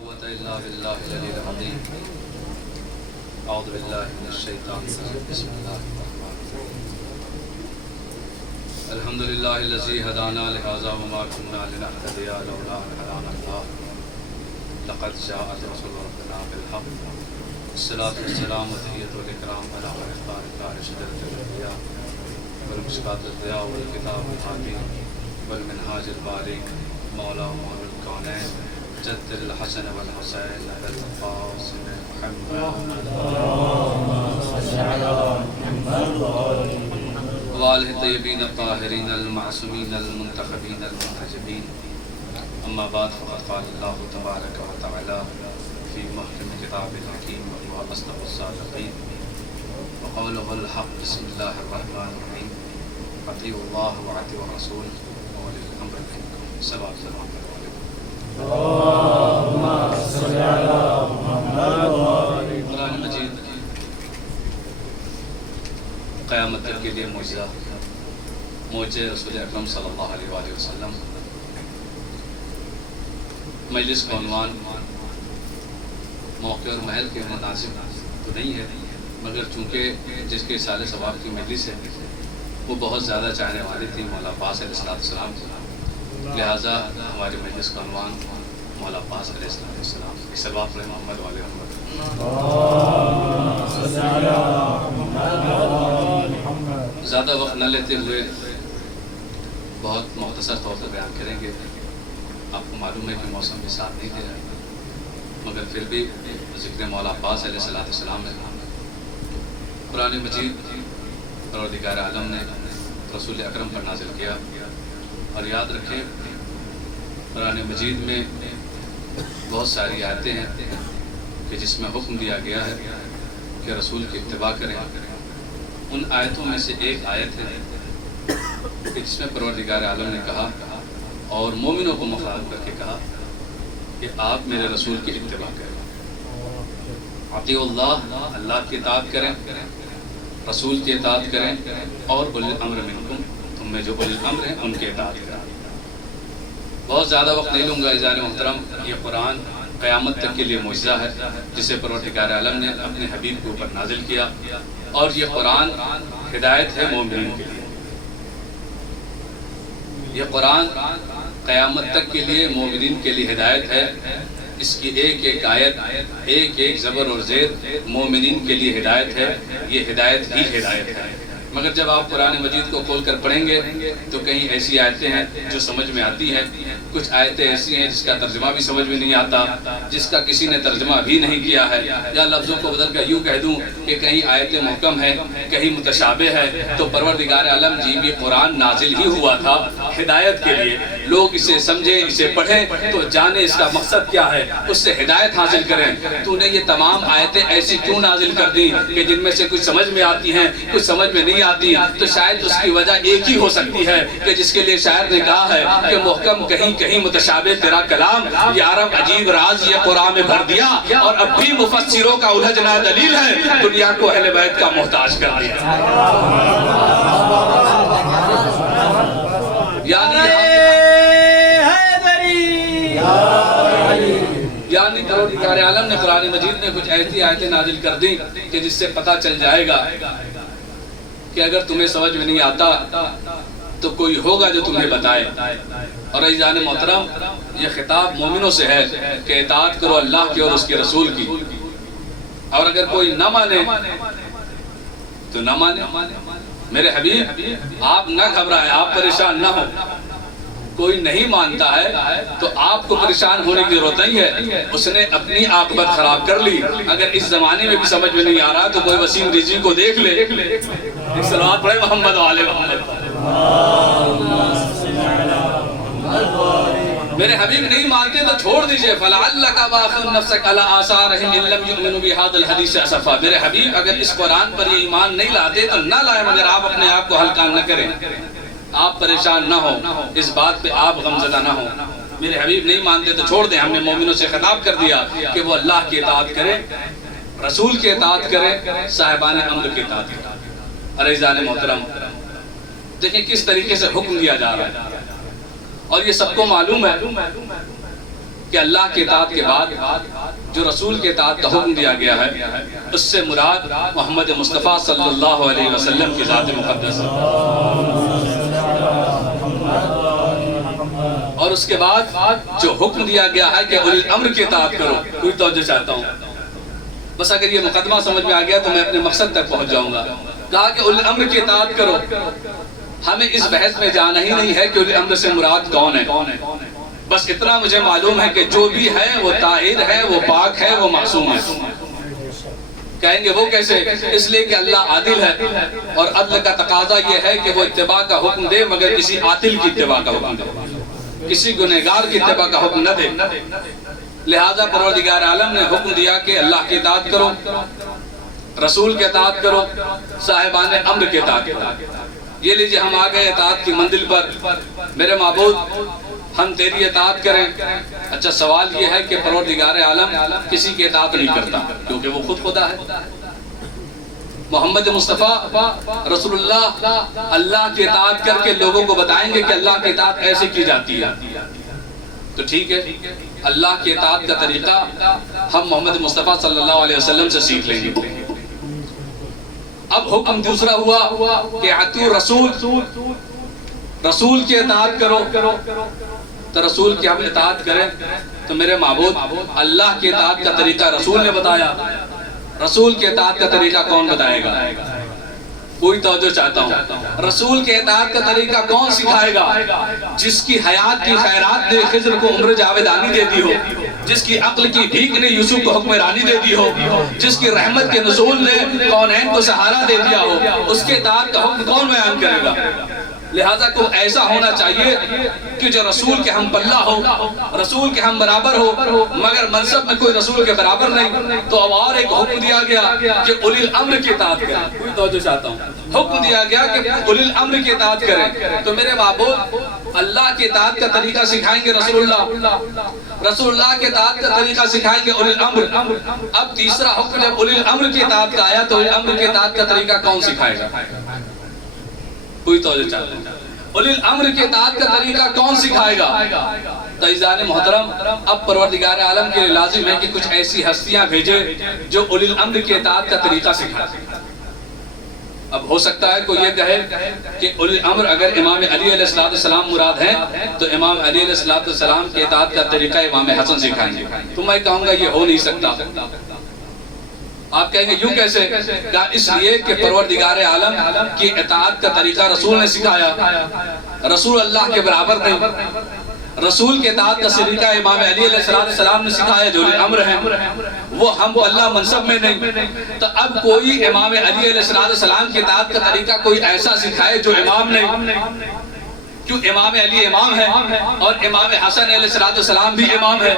قوة إلا بالله العلي العظيم. أعوذ بالله من الشيطان الرجيم. بسم الله الرحمن الرحيم. الحمد لله الذي هدانا لهذا وما كنا لنهتدي لولا أن هدانا الله. لقد جاءت رسول ربنا بالحق. الصلاة والسلام وتحية الإكرام على إخبار كار شجرة الأنبياء والمشكاة الضياء والكتاب الحكيم والمنهاج البارك مولا ومولى الكونين جد الحسن والحسين القاسم محمد وآله الطيبين الطاهرين المعصومين المنتخبين المنتجبين. أما بعد فقد قال الله تبارك وتعالى في محكم كتاب الحكيم وهو أصدق الصادقين وقوله الحق. بسم الله الرحمن الرحيم. أطيعوا الله وأطيعوا الرسول وأولي الأمر منكم. صلوات الله عليه. اللهم صل على محمد قرآن مجید قیامت تک کے لیے معجزہ موجے رسول اکرم صلی اللہ علیہ وآلہ وسلم. مجلس کا عنوان موقع اور محل کے مناسب تو نہیں ہے، مگر چونکہ جس کے اصال ثواب کی مجلس ہے وہ بہت زیادہ چاہنے والی تھی مولا عباس علیہ السلام کی، لہٰذا ہماری مجلس کا عنوان مولا عباس علیہ السلام صلوات علی محمد والے محمد. زیادہ وقت نہ لیتے ہوئے بہت مختصر طور پر بیان کریں گے. آپ کو معلوم ہے کہ موسم کے ساتھ نہیں دے رہا، مگر پھر بھی ذکر مولا عباس علیہ السلام ہے. قرآن مجید پروردگار عالم نے رسول اکرم پر نازل کیا، اور یاد رکھیں قرآن مجید میں بہت ساری آیتیں ہیں کہ جس میں حکم دیا گیا ہے کہ رسول کی اتباع کریں. ان آیتوں میں سے ایک آیت ہے کہ جس میں پروردگار عالم نے کہا اور مومنوں کو مخاطب کر کے کہا کہ آپ میرے رسول کی اتباع کریں. اطیعوا اللہ، اللہ کی اطاعت کریں، رسول کی اطاعت کریں، اور اولی الامر منکم، تم میں جو اولی الامر ہیں ان کی اطاعت کریں. بہت زیادہ وقت نہیں لوں گا عزیزان محترم. یہ قرآن قیامت تک کے لیے معجزہ ہے جسے پروردگار عالم نے اپنے حبیب کے اوپر نازل کیا، اور یہ قرآن ہدایت ہے مومنین کے لیے. یہ قرآن قیامت تک کے لیے مومنین کے لیے ہدایت ہے. اس کی ایک ایک آیت، ایک ایک زبر اور زیر مومنین کے لیے ہدایت ہے. یہ ہدایت ہی ہدایت ہے. مگر جب آپ قرآن مجید کو کھول کر پڑھیں گے تو کہیں ایسی آیتیں ہیں جو سمجھ میں آتی ہیں، کچھ آیتیں ایسی ہیں جس کا ترجمہ بھی سمجھ میں نہیں آتا، جس کا کسی نے ترجمہ بھی نہیں کیا ہے. یا لفظوں کو بدل کر یوں کہہ دوں کہ کہیں آیتیں محکم ہے، کہیں متشابہ ہے. تو پروردگار عالم جی بھی قرآن نازل ہی ہوا تھا ہدایت کے لیے. لوگ اسے سمجھیں، اسے پڑھیں تو جانیں اس کا مقصد کیا ہے، اس سے ہدایت حاصل کریں. تو نے یہ تمام آیتیں ایسی کیوں نازل کر دی کہ جن میں سے کچھ سمجھ میں آتی ہیں، کچھ سمجھ میں نہیں آتی؟ تو شاید اس کی وجہ ایک ہی ہو سکتی ہے کہ جس کے لیے شاعر نے کہا ہے کہ محکم کہیں کہیں متشابہ تیرا کلام، یہ عرب عجیب راز یہ قرآن میں بھر دیا، اور اب بھی مفسروں کا الجھنا دلیل ہے، دنیا کو اہل بیت کا محتاج کر دیا. یعنی پروردگار عالم نے قرآن مجید میں کچھ ایسی آیتیں نازل کر دیں کہ جس سے پتہ چل جائے گا کہ اگر تمہیں سمجھ میں نہیں آتا تو کوئی ہوگا جو تمہیں بتائے. اور عزیزان محترم یہ خطاب مومنوں سے ہے کہ اطاعت کرو اللہ کی اور اس کے رسول کی، اور اگر کوئی نہ مانے تو نہ مانے. میرے حبیب آپ نہ گھبرائیں، آپ پریشان نہ ہو. کوئی نہیں مانتا ہے تو آپ کو پریشان ہونے کی ضرورت نہیں ہے، اس نے اپنی عاقبت خراب کر لی. اگر اس زمانے میں بھی سمجھ میں نہیں آ رہا تو کوئی وسیم رضوی کو دیکھ لے. ایک صلوات پڑھے محمد والے محمد. میرے حبیب نہیں مانتے تو چھوڑ دیجئے. فَلَعَلَّكَ بَاخِعٌ نَفْسَكَ عَلَىٰ آثَارِهِمْ إِن لَّمْ يُؤْمِنُوا بِهَٰذَا الْحَدِيثِ أَسَفًا. میرے حبیب اگر اس قرآن پر یہ ایمان نہیں لاتے تو نہ لائیں، مگر آپ اپنے آپ کو ہلکا نہ کریں، آپ پریشان نہ ہو، اس بات پہ آپ غمزدہ نہ ہو. میرے حبیب نہیں مانتے تو چھوڑ دیں. ہم نے مومنوں سے خطاب کر دیا کہ وہ اللہ کی اطاعت کریں، رسول کی اطاعت کریں، صاحبان امر کی اطاعت کریں. عزیزان محترم دیکھیں کس طریقے سے حکم دیا جا رہا ہے، اور یہ سب کو معلوم ہے کہ اللہ کی اطاعت کے بعد جو رسول کے اطاعت کا حکم دیا گیا ہے اس سے مراد محمد مصطفیٰ صلی اللہ علیہ وسلم کی ذات مقدس ہے، اور اس کے بعد جو حکم دیا گیا ہے کہ اولی الامر کی اطاعت کرو. کوئی توجہ چاہتا ہوں، بس اگر یہ مقدمہ سمجھ میں آ گیا تو میں اپنے مقصد تک پہنچ جاؤں گا. کہا کہ اولی الامر کی اطاعت کرو. ہمیں اس بحث میں جانا ہی نہیں ہے کہ اولی الامر سے مراد کون ہے، بس اتنا مجھے معلوم ہے کہ جو بھی ہے وہ طاہر ہے، وہ پاک ہے، وہ معصوم ہے. کہیں گے وہ کیسے؟ اس لیے کہ اللہ عادل ہے، اور عدل کا تقاضا یہ ہے کہ وہ اتباع کا حکم دے مگر کسی عاطل کی اتباع کا حکم دے، کسی گنہگار کی اتباع کا حکم نہ دے. لہذا پروردگار عالم نے حکم دیا کہ اللہ کی اطاعت کرو، رسول کی اطاعت کرو، صاحبان امر کی اطاعت کرو. یہ لیجئے ہم آ گئے اطاعت کی منزل پر. میرے معبود ہم تیری اطاعت کریں. اچھا سوال یہ ہے کہ پروردگار عالم کسی کی اطاعت نہیں کرتا کیونکہ وہ خود خدا ہے. محمد مصطفیٰ رسول اللہ اللہ کی اطاعت کر کے لوگوں کو بتائیں گے کہ اللہ کی اطاعت ایسے کی جاتی ہے. تو ٹھیک ہے، اللہ کی اطاعت کا طریقہ ہم محمد مصطفیٰ صلی اللہ علیہ وسلم سے سیکھ لیں گے. اب حکم دوسرا ہوا کہ اطیعوا الرسول، رسول کی اطاعت کرو. تو رسول کی ہم اطاعت کریں تو میرے معبود اللہ کی اطاعت کا طریقہ رسول نے بتایا. رسول کی اطاعت کا طریقہ کون بتائے گا؟ کوئی توجہ چاہتا ہوں. رسول کے اطاعت کا طریقہ کون سکھائے گا؟ جس کی حیات کی خیرات نے خضر کو عمر جاویدانی دے دی ہو، جس کی عقل کی بھیک نے یوسف کو حکمرانی دے دی ہو، جس کی رحمت کے نزول نے کونین کو سہارا دے دیا ہو، اس کے اطاعت کا حکم کون بیان کرے گا؟ لہذا کو ایسا ہونا چاہیے کہ جو رسول کے ہم پلہ ہو، رسول کے ہم برابر ہو، مگر منصب میں کوئی رسول کے برابر نہیں. تو اب اور ایک حکم دیا گیا کہ اولی الامر کی اطاعت کریں. کوئی توجہ چاہتا ہوں. حکم دیا گیا کہ اولی الامر کی اطاعت کریں. تو میرے معبود اللہ کی اطاعت کا طریقہ سکھائیں گے رسول اللہ کی اطاعت کا طریقہ سکھائیں گے اولی الامر. اب تیسرا حکم جب اولی الامر کی اطاعت کا آیا تو اولی الامر کی اطاعت کا طریقہ کون سکھائے گا؟ کوئی توجہ چاہتا ہے. اولی الامر کی اطاعت کا طریقہ کون سکھائے گا؟ عزیزان محترم، اب پروردگار عالم کے لیے لازم ہے کہ کچھ ایسی ہستیاں بھیجے جو اولی الامر کی اطاعت کا طریقہ سکھائے. اب ہو سکتا ہے کوئی یہ کہے کہ اولی الامر اگر امام علی علیہ السلام مراد ہیں تو امام علی علیہ السلام کی اطاعت کا طریقہ امام حسن سکھائیں گے. تو میں کہوں گا یہ ہو نہیں سکتا. آپ کہیں گے یوں کیسے؟ کہا اس لیے کہ پروردگار عالم کی اطاعت کا طریقہ رسول نے سکھایا. رسول اللہ کے برابر نہیں. رسول کے اطاعت کا طریقہ امام علی علیہ السلام نے سکھایا جو امر ہیں، وہ ہم کو اللہ منصب میں نہیں. تو اب کوئی امام علی علیہ السلام کی اطاعت کا طریقہ کوئی ایسا سکھائے جو امام نہیں. کیوں؟ امام علی امام ہے اور امام حسن علیہ السلام بھی امام ہے،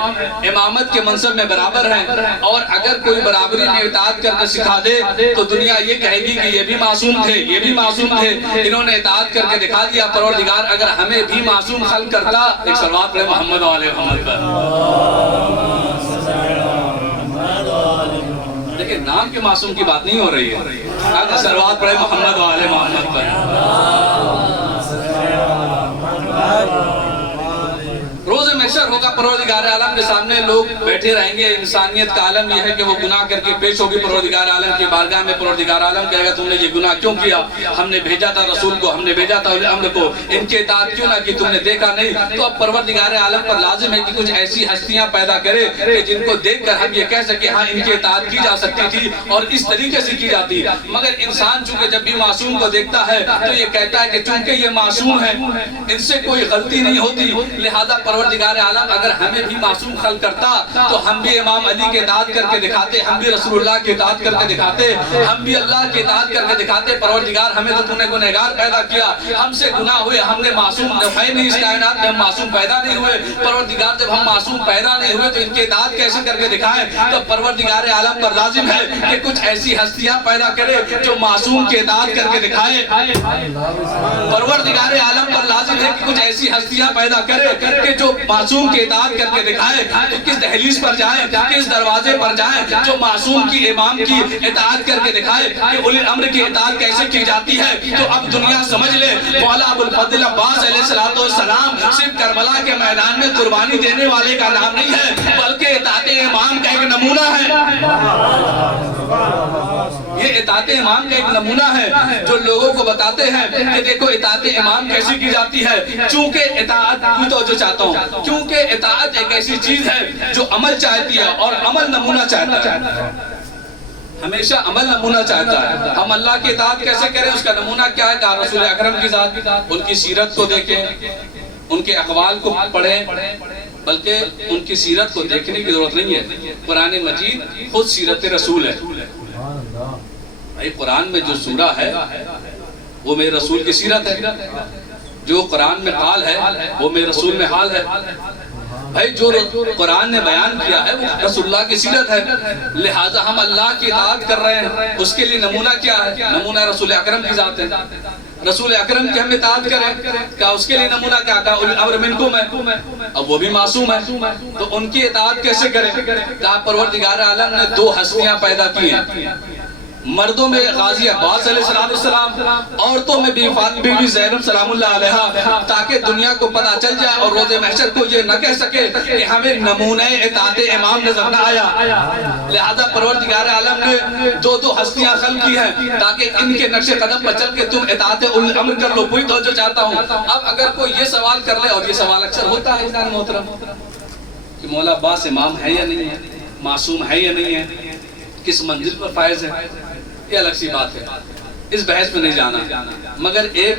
امامت کے منصب میں برابر ہیں. اور اگر کوئی برابری میں اطاعت کر کے سکھا دے تو دنیا یہ کہے گی کہ یہ بھی معصوم تھے، یہ بھی معصوم تھے، انہوں نے اطاعت کر کے دکھا دیا. پروردگار اگر ہمیں بھی معصوم خلق کرتا، ایک صلوات پڑھیں محمد و آل محمد پر. دیکھیں نام کے معصوم کی بات نہیں ہو رہی ہے، اگر صلوات پڑھیں محمد و آل محمد پر. روز محشر ہوگا، پروردگار عالم کے سامنے لوگ بیٹھے رہیں گے. انسانیت کا عالم یہ ہے کہ وہ گناہ کر کے پیش ہوگی پروردگار عالم کی بارگاہ میں. پروردگار عالم کہے گا تم نے یہ گناہ کیوں کیا؟ ہم نے بھیجا تھا رسول کو، ہم نے بھیجا تھا اولی الامر کو، ان کے اطاعت کیوں نہ کی؟ تم نے دیکھا نہیں. تو اب پروردگار عالم پر لازم ہے کہ کچھ ایسی ہستیاں پیدا کرے کہ جن کو دیکھ کر ہم یہ کہہ سکیں ہاں ان کی اطاعت کی جا سکتی تھی اور اس طریقے سے کی جاتی. مگر انسان چونکہ جب بھی معصوم کو دیکھتا ہے تو یہ کہتا ہے کہ چونکہ یہ معصوم ہے، ان سے کوئی غلطی نہیں ہوتی، لہذا پروردگار عالم اگر ہمیں بھی معصوم خلق کرتا تو ہم بھی امام علی کی اطاعت کر کے دکھاتے، ہم بھی رسول اللہ کی اطاعت کر کے دکھاتے، ہم بھی اللہ کی اطاعت کر کے دکھاتے. پروردگار ہمیں تو تو نے گنہگار پیدا کیا، ہم سے گناہ ہوئے، ہم نے معصوم ہے نہیں، اس کائنات میں ہم معصوم پیدا نہیں ہوئے. پروردگار جب ہم معصوم پیدا نہیں ہوئے تو ان کی اطاعت کیسے کر کے دکھائیں؟ تو پروردگار عالم پر لازم ہے کہ کچھ ایسی ہستیاں پیدا کرے جو معصوم کی اطاعت کر کے دکھائے. پروردگار عالم پر لازم ہے کہ کچھ ایسی ہستیاں پیدا کرے کہ جو معصوم معصوم کی اطاعت کر کے دکھائے تو کس دہلیز پر جائیں، کس دروازے پر جائیں؟ جو معصوم کی امام کی اطاعت کر کے دکھائے کہ اولی الامر کی اطاعت کیسے کی جاتی ہے، تو اب دنیا سمجھ لے مولا ابو الفضل عباس علیہ السلام صرف کربلا کے میدان میں قربانی دینے والے کا نام نہیں ہے، بلکہ اطاعت امام کا ایک نمونہ ہے۔ یہ اطاعت امام کا ایک نمونہ ہے جو لوگوں کو بتاتے ہیں کہ دیکھو اطاعت امام کیسی کی جاتی ہے۔ چونکہ اطاعت کی توجہ چاہتا ہوں، کیونکہ اطاعت ایک ایسی چیز ہے جو عمل چاہتی ہے اور عمل نمونہ چاہتا ہے، ہمیشہ عمل نمونہ چاہتا ہے۔ ہم اللہ کی اطاعت کیسے کریں، اس کا نمونہ کیا ہے؟ کہا رسول اکرم کی ذات، ان کی سیرت کو دیکھیں، ان کے اقوال کو پڑھیں، بلکہ ان کی سیرت کو دیکھنے کی ضرورت نہیں ہے، قرآن مجید خود سیرت رسول ہے۔ بھائی قرآن میں جو سورہ ہے وہ میرے رسول کی سیرت ہے، جو قرآن میں قال ہے وہ میرے رسول میں حال ہے۔ بھائی جو قرآن نے بیان کیا ہے وہ رسول اللہ کی سیرت ہے، لہٰذا ہم اللہ کی اطاعت کر رہے ہیں، اس کے لیے نمونہ کیا ہے؟ نمونہ رسول اکرم کی ذات ہے۔ رسول اکرم کی ہم اطاعت کریں، کہا اس کے لیے نمونہ کیا؟ کہا اولی الامر منکم ہے، اب وہ بھی معصوم ہے تو ان کی اطاعت کیسے کریں؟ کہا پروردگار عالم نے دو ہستیاں پیدا کی ہیں، مردوں میں غازی عباس علیہ السلام، عورتوں میں بی بی زینب سلام اللہ علیہا، تاکہ دنیا کو پتہ چل جائے اور روز محشر کو یہ نہ کہہ سکے کہ ہمیں نمونہ اطاعت امام نظر نہ آیا۔ لہذا پروردگار عالم نے دو ہستیاں خلق کی ہیں تاکہ ان کے نقش قدم پر چل کے تم اطاعت اولی الامر کر لو۔ پوری توجہ چاہتا ہوں۔ اب اگر کوئی یہ سوال کر لے، اور یہ سوال اکثر ہوتا ہے جناب محترم، کہ مولا عباس امام ہے یا نہیں ہے، معصوم ہے یا نہیں ہے، کس منزل پر فائز ہے، یہ الگ سی بات ہے، اس بحث میں نہیں جانا، مگر ایک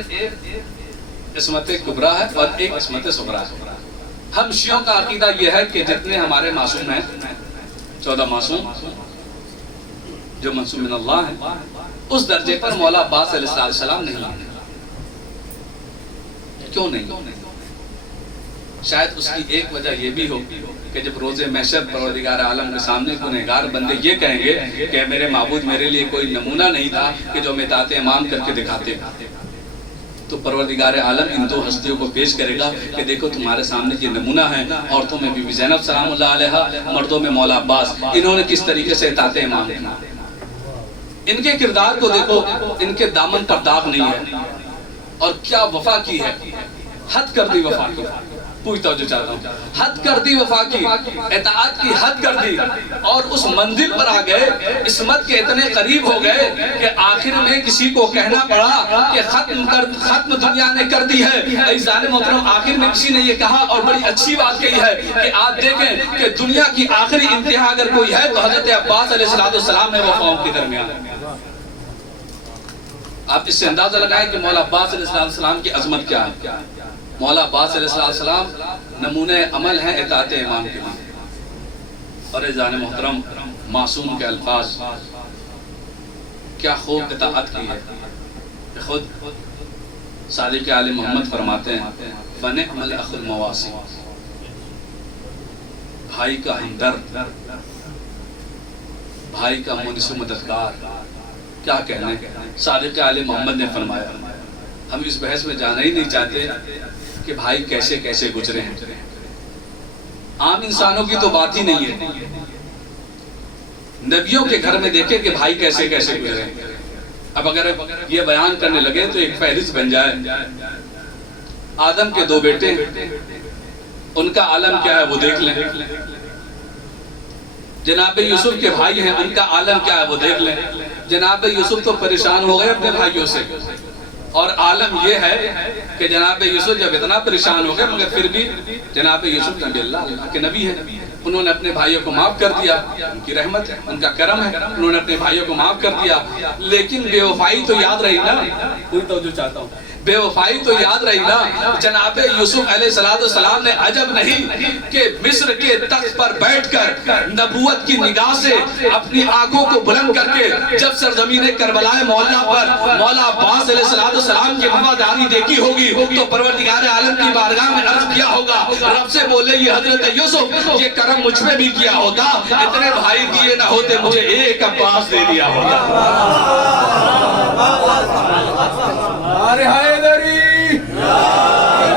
عصمت کبریٰ ہے اور ایک عصمت صغریٰ ہے۔ ہم شیعوں کا عقیدہ یہ ہے کہ جتنے ہمارے معصوم ہیں، 14 معصوم جو منصوب من اللہ ہیں، اس درجے پر مولا عباس علیہ السلام نہیں ہیں۔ کیوں نہیں؟ شاید اس کی ایک وجہ یہ بھی ہو کہ جب روز محشر پروردگار عالم کے سامنے گنہگار بندے یہ کہیں گے کہ میرے معبود میرے لیے کوئی نمونہ نہیں تھا کہ جو میں اطاعت امام کر کے دکھاتے، تو پروردگار عالم ان دو ہستیوں کو پیش کرے گا کہ دیکھو تمہارے سامنے یہ نمونہ ہے، عورتوں میں بی بی زینب سلام اللہ علیہا، مردوں میں مولا عباس، انہوں نے کس طریقے سے اطاعت امام کیا۔ ان کے کردار کو دیکھو، ان کے دامن پر داغ نہیں ہے، اور کیا وفا کی ہے، حد کر دی وفا کی۔ پوری توجہ چاہتا ہوں، حد کر دی وفا کی، اطاعت کی حد کر دی، اور اس منزل پر آ گئے، عصمت کے اتنے قریب ہو گئے کہ آخر میں کسی کو کہنا پڑا کہ ختم دنیا نے کر دی ہے۔ عزیزان محترم، آخر میں کسی نے یہ کہا اور بڑی اچھی بات کہی ہے کہ آپ دیکھیں کہ دنیا کی آخری انتہا اگر کوئی ہے تو حضرت عباس علیہ السلام نے وفاؤں کے درمیان۔ آپ اس سے اندازہ لگائیں کہ مولا عباس علیہ السلام کی عظمت کیا ہے۔ مولا عباس علیہ السلام نمونہ عمل ہیں اطاعت امام کے لیے۔ اور عزیزان محترم، معصوم کے الفاظ کیا خوب اطاعت کی ہے۔ خود صادق آل محمد فرماتے ہیں فَنِعْمَ الْأَخُ الْمَوَاسِي، بھائی کا ہمدرد، بھائی کا مونس و مددگار، کیا کہنے۔ صادق آل محمد نے فرمایا، ہم اس بحث میں جانا ہی نہیں چاہتے کہ بھائی کیسے کیسے گزرے ہیں، عام انسانوں کی تو بات ہی نہیں ہے، نبیوں کے گھر میں دیکھیں کہ بھائی کیسے کیسے گزرے ہیں۔ اب اگر یہ بیان کرنے لگے تو ایک فہرست بن جائے۔ آدم کے 2 بیٹے ہیں، ان کا عالم کیا ہے وہ دیکھ لیں۔ جناب یوسف کے بھائی ہیں، ان کا عالم کیا ہے وہ دیکھ لیں۔ جناب یوسف تو پریشان ہو گئے اپنے بھائیوں سے، اور عالم یہ ہے کہ جناب یوسف جب اتنا پریشان ہو گئے مگر پھر بھی جناب یوسف نبی اللہ کے نبی ہیں، انہوں نے اپنے بھائیوں کو معاف کر دیا، ان کی رحمت ہے، ان کا کرم ہے، انہوں نے اپنے بھائیوں کو معاف کر دیا۔ لیکن بے وفائی تو یاد رہی نا، کوئی توجہ چاہتا ہوں، بے وفائی تو یاد رہی نا۔ جناب یوسف علیہ السلام نے عجب نہیں کہ مصر کے تخت پر بیٹھ کر نبوت کی نگاہ سے اپنی آنکھوں کو بلند کر کے جب سرزمین کربلا مولا پر مولا عباس علیہ السلام کی وفاداری دیکھی ہوگی تو پروردگار عالم کی بارگاہ میں عرض کیا ہوگا، رب سے بولے یہ حضرت یوسف یہ کرم مجھ پہ بھی کیا ہوتا، اتنے بھائی دیے نہ ہوتے، مجھے ایک عباس دے دیا ہوتا۔ حیدری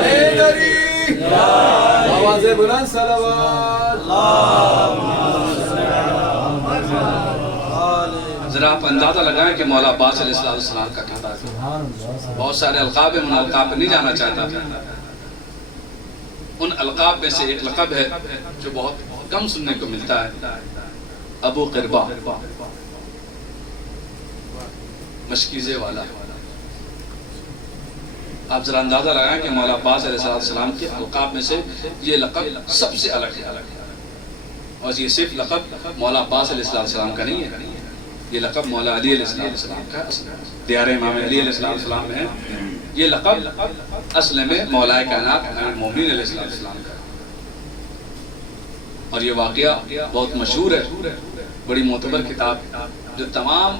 حیدری آواز سے بلند صلوات ذرا آپ اندازہ لگائیں کہ مولا عباس علیہ السلام کا کیا تھا. بہت سارے القاب ہیں، ان القاب پہ نہیں جانا چاہتا. ان القاب میں سے ایک لقب ہے جو بہت کم سننے کو ملتا ہے، ابو قربہ، مشکیزے والا. آپ ذرا اندازہ لگائیں کہ مولا عباس علیہ السلام کے القاب میں سے یہ لقب سب سے الگ ہے. اور یہ صرف لقب مولا عباس علیہ السلام کا نہیں ہے، یہ لقب مولا علی علیہ السلام کا دیار امام علی علیہ السلام میں ہے. یہ لقب اصل میں مولا کائنات امام المومنین علیہ السلام کا. اور یہ واقعہ بہت مشہور ہے، بڑی معتبر کتاب جو تمام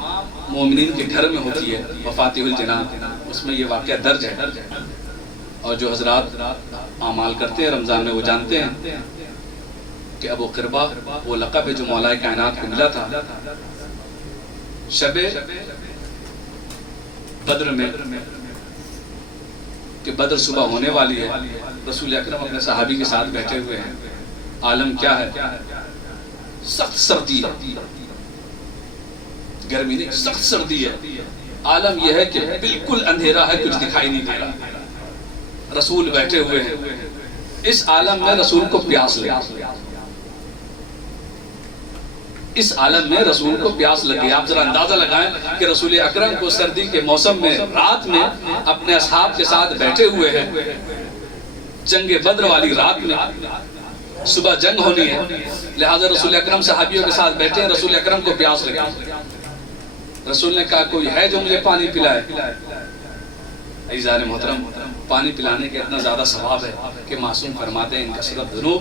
مومنین کے گھر میں ہوتی ہے، مفاتیح الجنان، اس میں یہ واقعہ درج ہے. اور جو حضرات اعمال کرتے ہیں رمضان میں وہ جانتے ہیں کہ ابو قربہ وہ لقب ہے جو مولا کائنات کو ملا تھا شب بدر میں، کہ بدر صبح ہونے والی ہے. رسول اکرم اپنے صحابی کے ساتھ بیٹھے ہوئے ہیں. عالم کیا ہے؟ سخت سردی ہے، گرمی نہیں، سخت سردی ہے. عالم یہ ہے کہ بالکل اندھیرا ہے، کچھ دکھائی نہیں دے رہا. رسول بیٹھے ہوئے ہیں. اس عالم میں رسول کو پیاس لگی، اس عالم میں رسول کو پیاس لگی. آپ ذرا اندازہ لگائیں کہ رسول اکرم کو سردی کے موسم میں رات میں اپنے اصحاب کے ساتھ بیٹھے ہوئے ہیں، جنگ بدر والی رات میں، صبح جنگ ہونی ہے، لہذا رسول اکرم صحابیوں کے ساتھ بیٹھے ہیں. رسول اکرم کو پیاس لگی. رسول نے کہا کوئی ہے جو مجھے پانی پلائے. عزیزان محترم، پانی پلانے کے اتنا زیادہ ثواب ہے کہ معصوم فرماتے ہیں ان کثرت ذنوب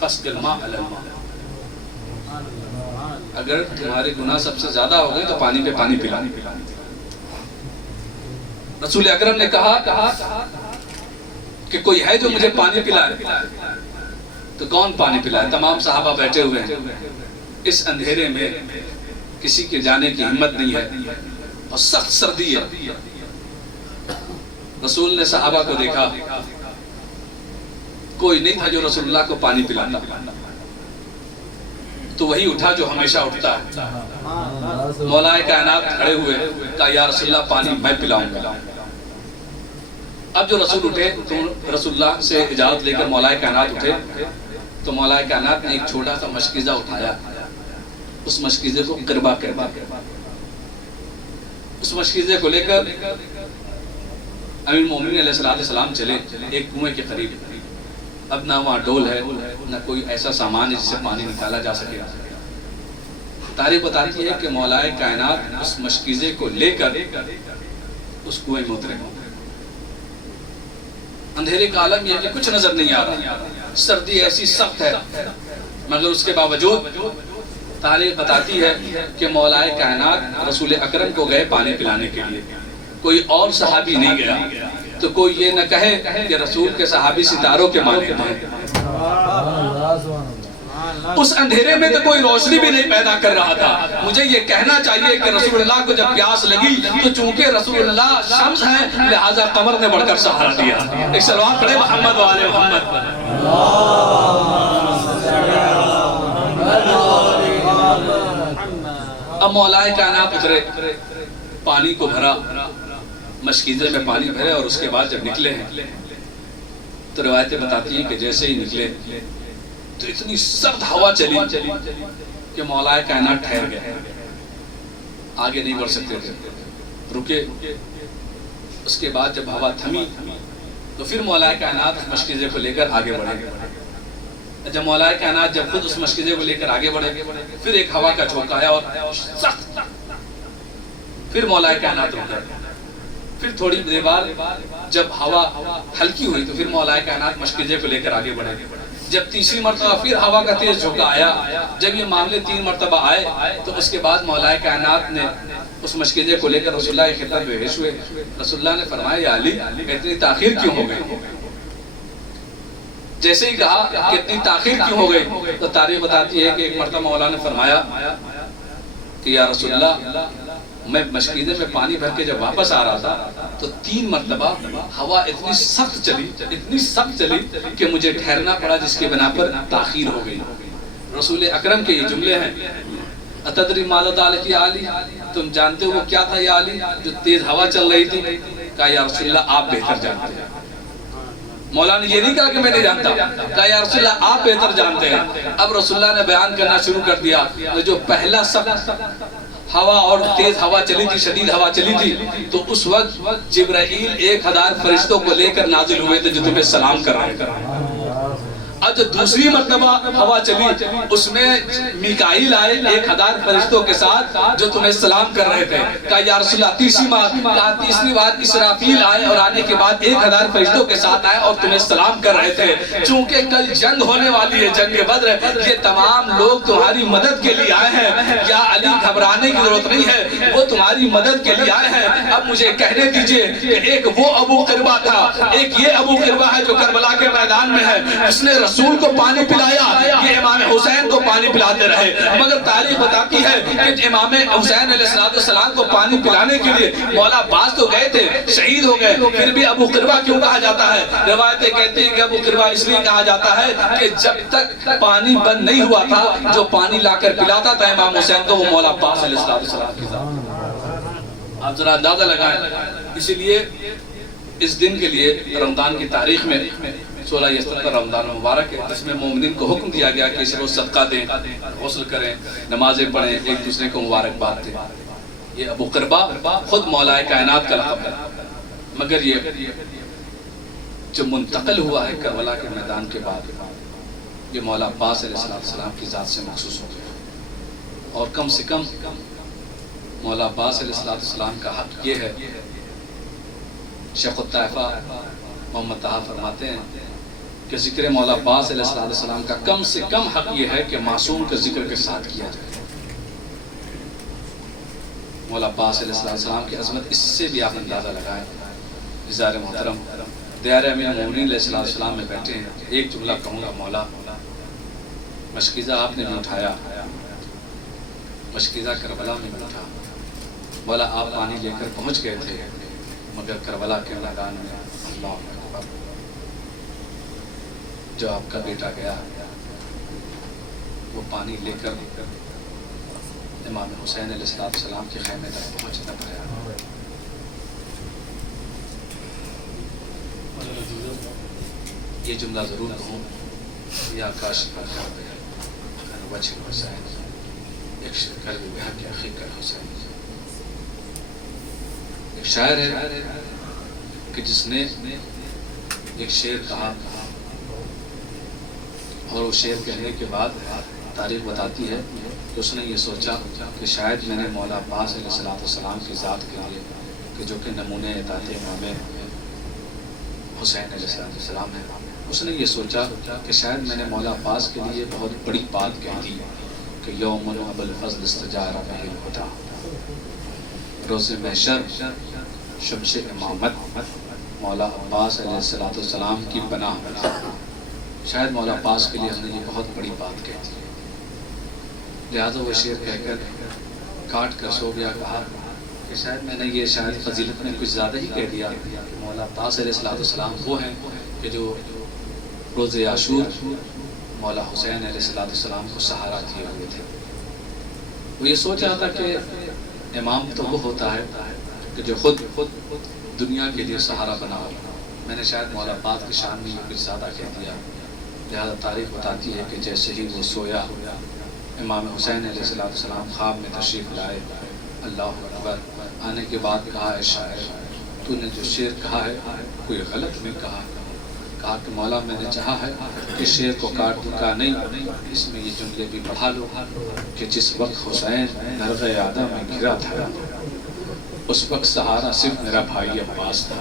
فسق الماء علی الماء. اگر تمہارے گناہ سب سے زیادہ ہو گئے تو پانی پہ پانی پلانے. رسول اکرم نے کہا کہ کوئی ہے جو مجھے پانی پلائے. تو کون پانی پلائے؟ تمام صحابہ بیٹھے ہوئے ہیں. اس اندھیرے میں کسی کے جانے کی ہمت نہیں ہے اور سخت سردی ہے. رسول نے صحابہ کو دیکھا، کوئی نہیں تھا جو رسول اللہ کو پانی پلاتا. تو وہی اٹھا جو ہمیشہ اٹھتا ہے. مولا کائنات کھڑے ہوئے، کہا یا رسول اللہ پانی میں پلاؤں گا. اب جو رسول اٹھے تو رسول اللہ سے اجازت لے کر مولا کائنات اٹھے تو مولا کائنات نے ایک چھوٹا سا مشکیزہ اٹھایا. اس مشکیزے کو قربہ کہتے ہیں. اس مشکیزے کو لے کر امیر المومنین علیہ السلام چلے ایک کنویں کے قریب. اب نہ وہاں ڈول ہے، نہ کوئی ایسا سامان ہے جس سے پانی نکالا جا سکے. تاریخ بتاتی ہے کہ مولا کائنات اس مشکیزے کو لے کر اس کنویں میں اترے. اندھیرے کا عالم یہ کہ کچھ نظر نہیں آ رہا، سردی ایسی سخت ہے، مگر اس کے باوجود تاریخ بتاتی ہے کہ مولا کائنات رسول اکرم کو گئے پانی پلانے کے لیے. کوئی اور صحابی نہیں گیا تو کوئی یہ نہ کہے کہ رسول کے صحابی ستاروں کے مانند ہیں. اس اندھیرے میں تو کوئی روشنی بھی نہیں پیدا کر رہا تھا. مجھے یہ کہنا چاہیے کہ رسول اللہ کو جب پیاس لگی تو چونکہ رسول اللہ شمس ہیں لہذا قمر نے بڑھ کر سہارا دیا. ایک صلوات پڑھے محمد و آل محمد پر. اب مولا کائنات اترے، پانی کو بھرا، مشکیزے میں پانی بھرے اور اس کے بعد جب نکلے ہیں تو روایتیں بتاتی ہیں کہ جیسے ہی نکلے تو اتنی سخت ہوا چلی کہ مولا کائنات ٹھہر گئے، آگے نہیں بڑھ سکتے تھے، رکے. اس کے بعد جب ہوا تھمی تو پھر مولا کائنات مشکیزے کو لے کر آگے بڑھے. جب مولا کائنات جب خود اس مشکیزے کو لے کر آگے بڑھے پھر ایک ہوا کا جھونکا آیا اور سخت، پھر مولا کائنات رک گئے. پھر تھوڑی دیر بعد جب ہوا ہلکی ہوئی تو پھر مولا کائنات مشکیزے کو لے کر آگے بڑھے. جب تیسری مرتبہ پھر ہوا کا تیز جھونکا آیا، جب یہ معاملے 3 مرتبہ آئے تو اس کے بعد مولا کائنات نے اس مشکیزے کو لے کر رسول اللہ کی خدمت میں پیش ہوئے. رسول اللہ نے فرمایا یا علی اتنی تاخیر کیوں ہو گئی؟ جیسے ہی کہا کہ اتنی تاخیر کیوں ہو گئی تو تاریخ بتاتی ہے کہ ایک مرتبہ مولا نے فرمایا کہ یا رسول اللہ میں مشکیزے میں پانی بھر کے جب واپس آ رہا تھا تو 3 مرتبہ ہوا اتنی سخت چلی کہ مجھے ٹھہرنا پڑا، جس کی بنا پر تاخیر ہو گئی۔ رسول اکرم کے یہ جملے ہیں، اتدری ما لدى علی یا علی، تم جانتے ہو وہ کیا تھا یا علی جو تیز ہوا چل رہی تھی؟ کہا یا رسول اللہ آپ بہتر جانتے ہیں۔ مولا نے یہ نہیں کہا کہ میں نہیں جانتا، کہا یا رسول اللہ آپ بہتر جانتے ہیں۔ اب رسول اللہ نے بیان کرنا شروع کر دیا، جو پہلا سخت ہوا اور تیز ہوا چلی تھی، شدید ہوا چلی تھی، تو اس وقت جبرائیل 1000 فرشتوں کو لے کر نازل ہوئے تھے جو تمہیں سلام کر رہے تھے۔ اب جو دوسری مرتبہ ہوا چلی اس میں میکائیل آئے 1000 فرشتوں کے ساتھ جو تمہیں سلام کر رہے تھے۔ کہا یا رسول اللہ تیسری بار اسرافیل آئے اور آنے کے بعد 1000 فرشتوں کے ساتھ آئے اور تمہیں سلام کر رہے تھے۔ چونکہ کل جنگ ہونے والی ہے، جنگ بدر، یہ تمام لوگ تمہاری مدد کے لیے آئے ہیں، یا علی گھبرانے کی ضرورت نہیں ہے، وہ تمہاری مدد کے لیے آئے ہیں۔ اب مجھے کہنے دیجئے کہ ایک وہ ابو قربہ تھا، ایک یہ ابو قربہ ہے جو کربلا کے میدان میں ہے، اس نے رسول کو پانی پلایا، یہ امام حسین کو پانی پلاتے رہے۔ مگر تاریخ بتاتی ہے کہ امام حسین علیہ السلام کو پانی پلانے کے لیے مولا عباس تو گئے تھے، شہید ہو گئے، پھر بھی ابو قربہ کیوں کہا جاتا ہے؟ روایتیں کہتی ہیں کہ ابو قربہ اس لیے کہا جاتا ہے کہ جب تک پانی بند نہیں ہوا تھا، جو پانی لا کر پلاتا تھا امام حسین کو، وہ مولا عباس علیہ السلام کی ذات۔ آپ ذرا اندازہ لگائیں، اسی لیے اس دن کے لیے رمضان کی تاریخ میں 16 ستمبر رمضان مبارک ہے، جس میں مومنین کو حکم دیا گیا کہ اس روز صدقہ دیں، غسل کریں، نمازیں پڑھیں، ایک دوسرے کو مبارکباد دیں۔ یہ ابو قربہ خود مولا کائنات کا لقب ہے، مگر یہ جو منتقل ہوا ہے کربلا کے میدان کے بعد، یہ مولا عباس علیہ السلام کی ذات سے مخصوص ہو گیا۔ اور کم سے کم مولا عباس علیہ السلام کا حق یہ ہے، شیخ الطائفہ محمد طہا فرماتے ہیں کہ ذکر مولا عباس علیہ السلام کا کم سے کم حق یہ ہے کہ معصوم کا ذکر کے ساتھ کیا جائے۔ مولا عباس علیہ السلام کی عظمت اس سے بھی آپ اندازہ لگائیں۔ عزار محترم دیار امیر المومنین علیہ السلام میں بیٹھے ہیں، ایک جملہ کہوں گا، مولا مشکیزہ آپ نے بھی اٹھایا، مشکیزہ کربلا میں بھی اٹھا، مولا آپ پانی لے کر پہنچ گئے تھے، مگر کربلا کے میدان میں اللہ اکبر، جو آپ کا بیٹا گیا وہ پانی لے کر امام حسین علیہ السلام کے خیمے تک پہنچ نہ پایا۔ یہ جملہ ضرور کہوں، یا کاش وجہ حسین ایک شکل بحق حقیقت حسین۔ ایک شاعر ہے کہ جس نے ایک شعر کہا، اور وہ شعر کہنے کے بعد تاریخ بتاتی ہے کہ اس نے یہ سوچا کہ شاید میں نے مولا عباس علیہ السلام کی ذات کے لیے، کہ جو کہ نمونے اطاعت امام حسین علیہ السلام ہے، اس نے یہ سوچا کہ شاید میں نے مولا عباس کے لیے بہت بڑی بات کہہ دی کہ یوم ابو الفضل استجار بہ الہدی، روز محشر شمس امامت مولا عباس علیہ السلام کی پناہ میں، شاید مولا عباس کے لیے ہم نے یہ بہت بڑی بات کہہ دی، لہذا وہ شعر کہہ کر کاٹ کر سو گیا۔ کہا کہ شاید میں نے یہ شاید فضیلت میں کچھ زیادہ ہی کہہ دیا کہ مولا عباس علیہ السلام وہ ہیں کہ جو روز عاشور مولا حسین علیہ السلام کو سہارا دیے ہوئے تھے۔ وہ یہ سوچ رہا تھا کہ امام تو وہ ہوتا ہے کہ جو خود دنیا کے لیے سہارا بنا ہو، میں نے شاید مولا عباس کی شان میں یہ کچھ زیادہ کہہ دیا، لہذا تاریخ بتاتی ہے کہ جیسے ہی وہ سویا، امام حسین علیہ السلام خواب میں تشریف لائے، اللہ اکبر، آنے کے بعد کہا اے شاعر، تو نے جو شعر کہا ہے کوئی غلط میں کہا؟ کہا کہ مولا میں نے چاہا ہے کہ شعر کو کاٹ دوں، کہا نہیں، اس میں یہ جملے بھی پڑھا لو کہ جس وقت حسین نرغ آدم میں گرا تھا، اس وقت سہارا صرف میرا بھائی عباس تھا۔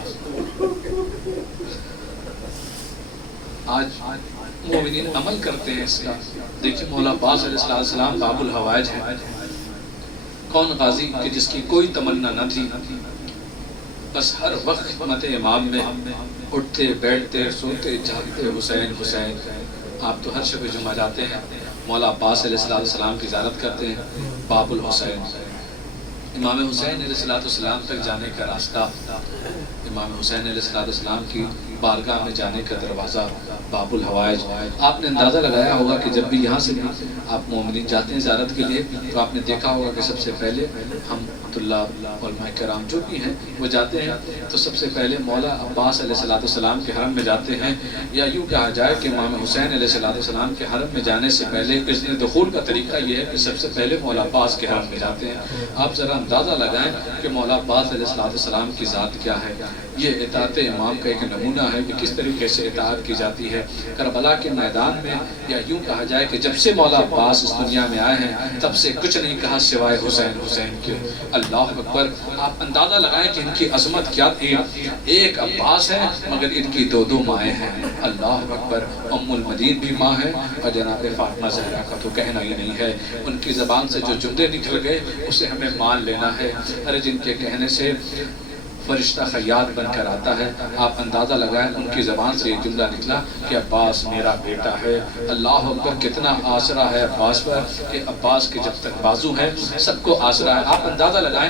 آج مومنین عمل کرتے ہیں اس کا۔ دیکھیں مولا عباس علیہ السلام باب الحوائج ہے، کون غازی کہ جس کی کوئی تمنا نہ تھی، بس ہر وقت خدمت امام میں اٹھتے بیٹھتے سوتے جاگتے حسین حسین۔ آپ تو ہر شب جمعہ جاتے ہیں، مولا عباس علیہ السلام کی زیارت کرتے ہیں، باب الحسین، امام حسین علیہ السلام تک جانے کا راستہ، امام حسین علیہ السلام کی بارگاہ میں جانے کا دروازہ باب الحوائج، آپ نے اندازہ لگایا ہوگا کہ جب بھی یہاں سے آپ مومنین جاتے ہیں زیارت کے لیے تو آپ نے دیکھا ہوگا کہ سب سے پہلے ہم طلاب علماء کرام جو بھی ہیں وہ جاتے ہیں تو سب سے پہلے مولا عباس علیہ السلام کے حرم میں جاتے ہیں، یا یوں کہا جائے کہ امام حسین علیہ السلام کے حرم میں جانے سے پہلے اذن دخول کا طریقہ یہ ہے کہ سب سے پہلے مولا عباس کے حرم میں جاتے ہیں۔ آپ ذرا اندازہ لگائیں کہ مولا عباس علیہ السلام کی ذات کیا ہے۔ یہ اطاعت امام کا ایک نمونہ ہے کہ کس طریقے سے اطاعت کی جاتی ہے۔ کربلا کے میدان میں یا یوں کہا جائے کہ جب سے مولا عباس اس دنیا میں آئے ہیں تب سے کچھ نہیں کہا سوائے حسین حسین کے۔ اللہ اکبر، آپ اندازہ لگائیں کہ ان کی عظمت کیا تھی۔ ایک عباس ہے مگر ان کی دو مائیں ہیں۔ اللہ اکبر، ام المدین بھی ماں ہے اور جناب فاطمہ زہرا کا تو کہنا ہی نہیں ہے۔ ان کی زبان سے جو جملے نکل گئے اسے ہمیں مان لینا ہے۔ ارے جن کے کہنے سے فرشتہ خیاط بن کر آتا ہے، آپ اندازہ لگائیں ان کی زبان سے یہ جملہ نکلا کہ عباس میرا بیٹا ہے۔ اللہ اکبر، کتنا آسرا ہے عباس پر کہ عباس کے جب تک بازو ہیں سب کو آسرا ہے۔ آپ اندازہ لگائیں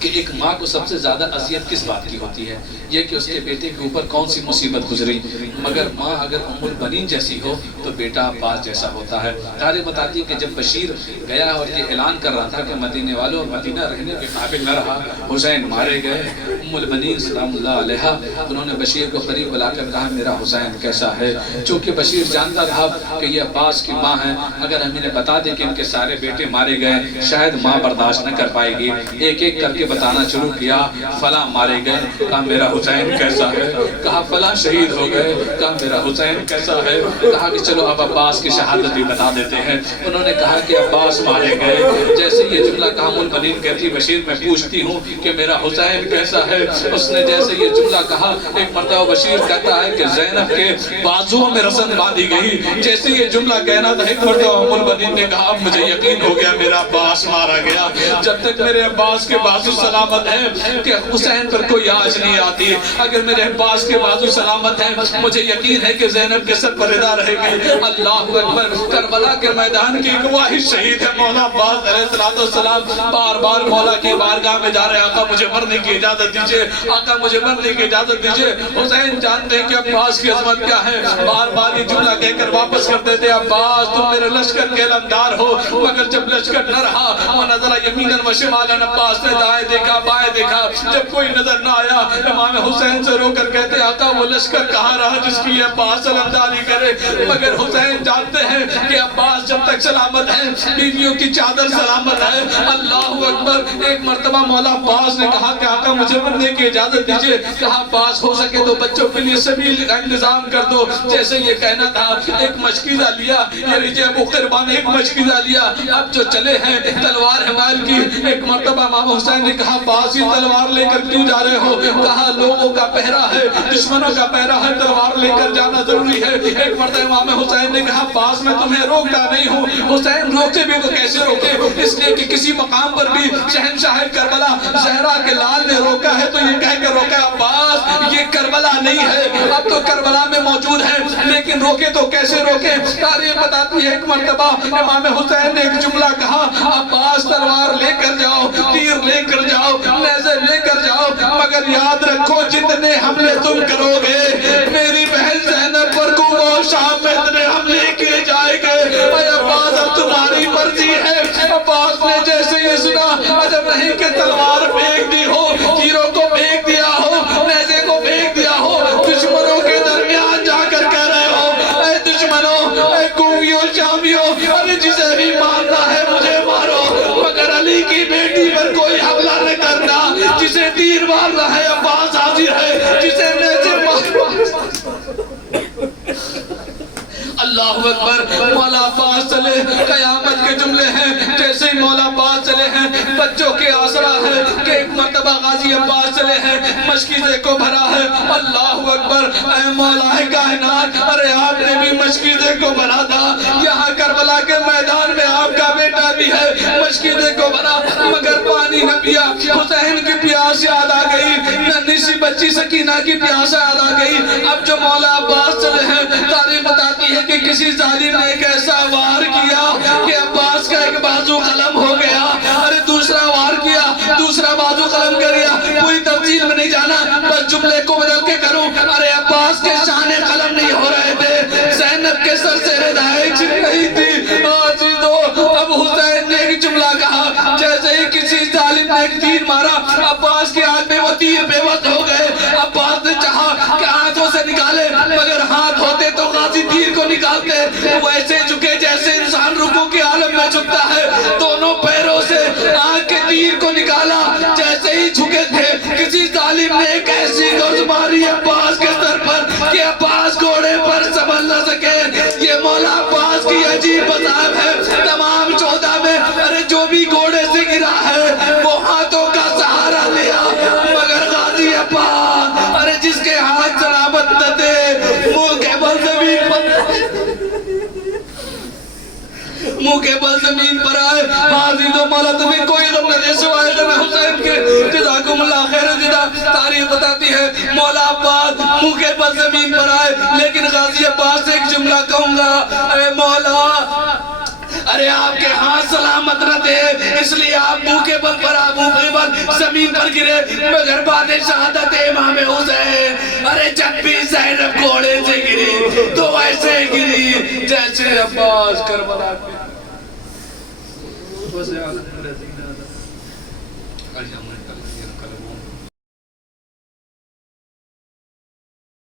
کہ ایک ماں کو سب سے زیادہ اذیت کس بات کی ہوتی ہے، یہ کہ اس کے بیٹے کے اوپر کون سی مصیبت گزری، مگر ماں اگر ام البنین جیسی ہو تو بیٹا عباس جیسا ہوتا ہے۔ تاریخ بتاتی ہے کہ جب بشیر گیا اور یہ اعلان کر رہا تھا کہ مدینے والوں مدینہ رہنے کے قابل نہ رہا، حسین مارے گئے، ام البنین سلام اللہ علیہا انہوں نے بشیر کو قریب بلا کر کہا میرا حسین کیسا ہے، چونکہ بشیر جانتا تھا کہ یہ عباس کی ماں ہے، اگر ہم انہیں بتا دیں کہ ان کے سارے بیٹے مارے گئے شاید ماں برداشت نہ کر پائے گی۔ ایک ایک کر کے بتانا شروع کیا، فلاں مارے گئے، کہا میرا حسین کیسا ہے، کہا فلاں شہید ہو گئے، کہا میرا حسین کیسا ہے، کہا کہ چلو اب عباس کی شہادت بھی بتا دیتے ہیں۔ انہوں نے کہا کہ عباس مارے گئے، جیسے یہ جملہ کہا ام البنین کہتی بشیر میں پوچھتی ہوں کہ میرا حسین کیسا ہے، اس نے جیسے یہ جملہ کہا ایک مرتبہ بشیر کہتا ہے کہ زینب کے بازوؤں میں رسن باندھی گئی، جیسے یہ جملہ کہنا تھا ایک مرتبہ ام البنین نے کہا اب مجھے یقین ہو گیا میرا عباس مارا گیا۔ جب تک میرے عباس کے بازو سلامت ہے کہ حسین پر کوئی آج نہیں آتی، اگر میرے عباس کے بازو سلامت ہیں مجھے یقین ہے کہ زینب کے سر پر رضا رہے گی۔ اللہ اکبر، کربلا کے میدان کی ایک واحد شہید ہے مولا عباس علیہ السلام، بار بار مولا کی بارگاہ میں جا رہے آقا مجھے مرنے کی اجازت دیجئے، آقا مجھے مرنے کی اجازت دیجئے۔ حسین جانتے ہیں کہ عباس کی عظمت کیا ہے، بار بار یہ جملہ کہہ کر واپس کر دیتے عباس تم میرے لشکر کے علمدار ہو، مگر جب لشکر نہ رہا وہ نظر یمیناً و شمالاً، عباس نے دائیں دیکھا بائیں دیکھا، جب کوئی نظر نہ آیا امام حسین سے رو کر کہتے آقا وہ لشکر کہاں رہا جس کی عباس علمداری کرے، مگر حسین جانتے ہیں کہ عباس جب تک سلامت ہے بیویوں کی چادر سلامت ہے۔ اللہ اکبر، ایک مرتبہ مولا عباس نے کہا کہ آقا مجھے مرنے کی اجازت دیجئے، کہا عباس ہو سکے تو بچوں کے لیے سبیل کا انتظام کر دو، جیسے یہ کہنا تھا ایک مشکیزہ لیا، یہ لیجئے ابو قربان ایک مشکیزہ لیا، اب جو چلے ہیں تلوار حمال کی۔ ایک مرتبہ امام حسین نے کہا عباس یہ تلوار لے کر کیوں جا رہے ہو، کہا لوگوں کا پہرا ہے، دشمنوں کا پہرا ہے، تلوار لے کر جانا ضروری ہے۔ ایک مرتبہ امام حسین نے کہا عباس میں تمہیں روکتا نہیں ہوں، حسین روکے بھی تو کیسے روکے، اس لیے کہ کسی مقام پر بھی شہنشاہ کربلا زہرا کے لال نے روکا ہے تو یہ کہہ کر روکا عباس یہ کربلا نہیں ہے، اب تو کربلا میں موجود ہے لیکن روکے تو کیسے روکے۔ تاریخ بتاتی ہے ایک مرتبہ امام حسین نے ایک جملہ کہا عباس تلوار لے کر جاؤ، تیر لے کر جاؤ، نیزے لے کر جاؤ، مگر یاد رکھو جتنے حملے تم کرو گے میری بہن زینب پر کوہ و شام میں اتنے حملے کیے جائے گے۔ اے عباس اب تمہاری مرضی ہے۔ عباس نے جیسے یہ سنا عجب نہیں کہ تلوار پھینک دی ہو، تیروں کو پھینک دیا ہو، نیزے کو پھینک دیا ہو، دشمنوں کے درمیان جا کر کہہ رہے ہو اے دشمنوں، اے کوفیوں شامیوں، ارے جسے بھی مارنا ہے مجھے مارو، مگر علی کی بیٹی پر کوئی حملہ نہ کرنا، جسے تیر مارنا ہے عباس حاضر ہے، جسے نیزے مارنا۔ اللہ اکبر، مولا عباس چلے قیامت کے جملے ہیں، جیسے ہی مولا عباس چلے ہیں بچوں کے آسرا ہے کہ ایک مرتبہ غازی عباس چلے ہیں مشکیزے کو بھرا ہے۔ اللہ اکبر، اے مولا کائنات، ارے آپ نے بھی مشکیزے کو بھرا تھا، یہاں کربلا کے میدان میں آپ کا بیٹا بھی ہے مشکیزے کو بھرا، مگر پانی نہ پیا، حسین کی پیاس یاد آ گئی، ننھی سی بچی سکینہ کی پیاس یاد آ گئی۔ اب جو مولا عباس چلے ہیں تاریخ بتاتی ہے کہ کسی ظالم نے ایک ایسا وار کیا کہ عباس کا ایک بازو قلم ہو گیا، ارے دوسرا وار کیا صدائیں چھن رہی تھی. عزیزو اب حسین نے ایک جملہ کہا جیسے ہی کسی ظالم نے ایک تیر مارا عباس کے ہاتھ میں وہ تیر بے وقت ہو گئے. عباس نے چاہا کہ ہاتھوں سے نکالے مگر ہاتھ ہوتے تو غازی تیر کو نکالتے. وہ ایسے جھکے جیسے انسان رکوع کے عالم میں جھکتا ہے. دونوں پیروں سے آنکھ کے تیر کو نکالا. جیسے ہی جھکے تھے کسی ظالم نے ایک ایسی گرز ماری عباس کے سر پر کہ عباس گھوڑے پر سنبھل نہ سکے. یہ مولا عباس کی عجیب عذاب ہے. تمام 14 میں ارے جو بھی گھوڑے سے گرا ہے وہ ہاتھوں کا سہارا لیا مگر غازی عباس ارے جس کے ہاتھ سلامت نہ تھے منہ کے بل زمین پر آئے. عزیزو مولا تمہیں کوئی غم نہ دے سوائے غم حسین کے. جزاکم اللہ خیر. جدا تاریخ بتاتی ہے مولا عباس منہ کے بل زمین پر آئے لیکن غازی عباس سے ایک جملہ کہوں گا اے مولا ارے آپ کے ہاتھ سلامت نہ تھے اس لیے آپ منہ کے بل پر زمین پر گرے مگر بعد شہادت امام حسین ارے جب بھی زینب گھوڑے سے گری تو ایسے گری جیسے عباس کربلا کے